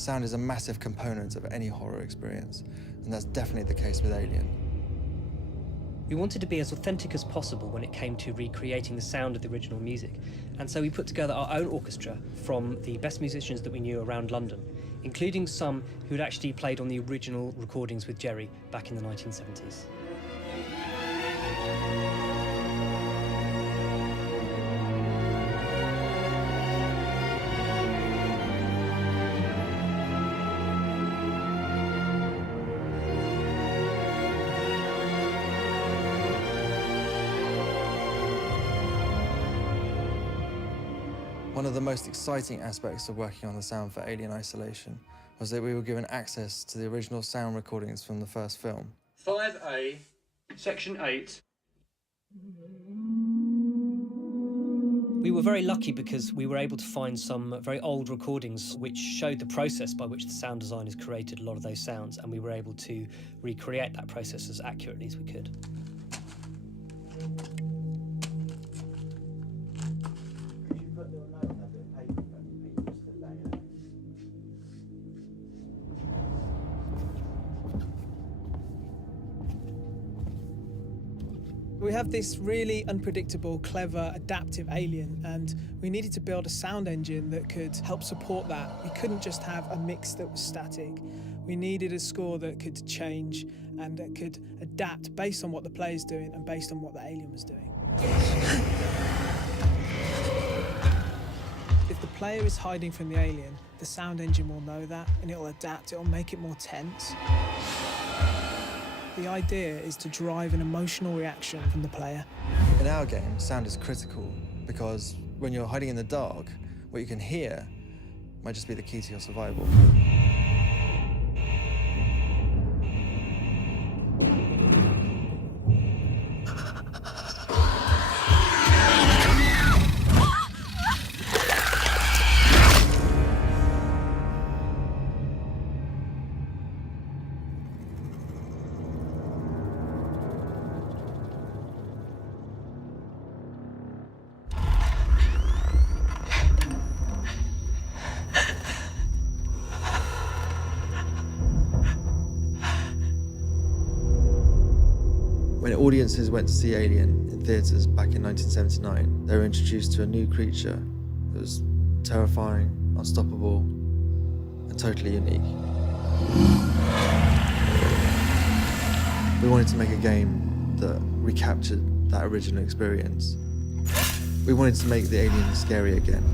Sound is a massive component of any horror experience, and that's definitely the case with Alien. We wanted to be as authentic as possible when it came to recreating the sound of the original music, and so we put together our own orchestra from the best musicians that we knew around London, including some who'd actually played on the original recordings with Jerry back in the 1970s. One of the most exciting aspects of working on the sound for Alien Isolation was that we were given access to the original sound recordings from the first film. 5A, Section 8. We were very lucky because we were able to find some very old recordings which showed the process by which the sound designers created a lot of those sounds, and we were able to recreate that process as accurately as we could. We have this really unpredictable, clever, adaptive alien, and we needed to build a sound engine that could help support that. We couldn't just have a mix that was static. We needed a score that could change and that could adapt based on what the player's doing and based on what the alien was doing. If the player is hiding from the alien, the sound engine will know that and it'll adapt, it'll make it more tense. The idea is to drive an emotional reaction from the player. In our game, sound is critical because when you're hiding in the dark, what you can hear might just be the key to your survival. When audiences went to see Alien in theatres back in 1979, they were introduced to a new creature that was terrifying, unstoppable, and totally unique. We wanted to make a game that recaptured that original experience. We wanted to make the alien scary again.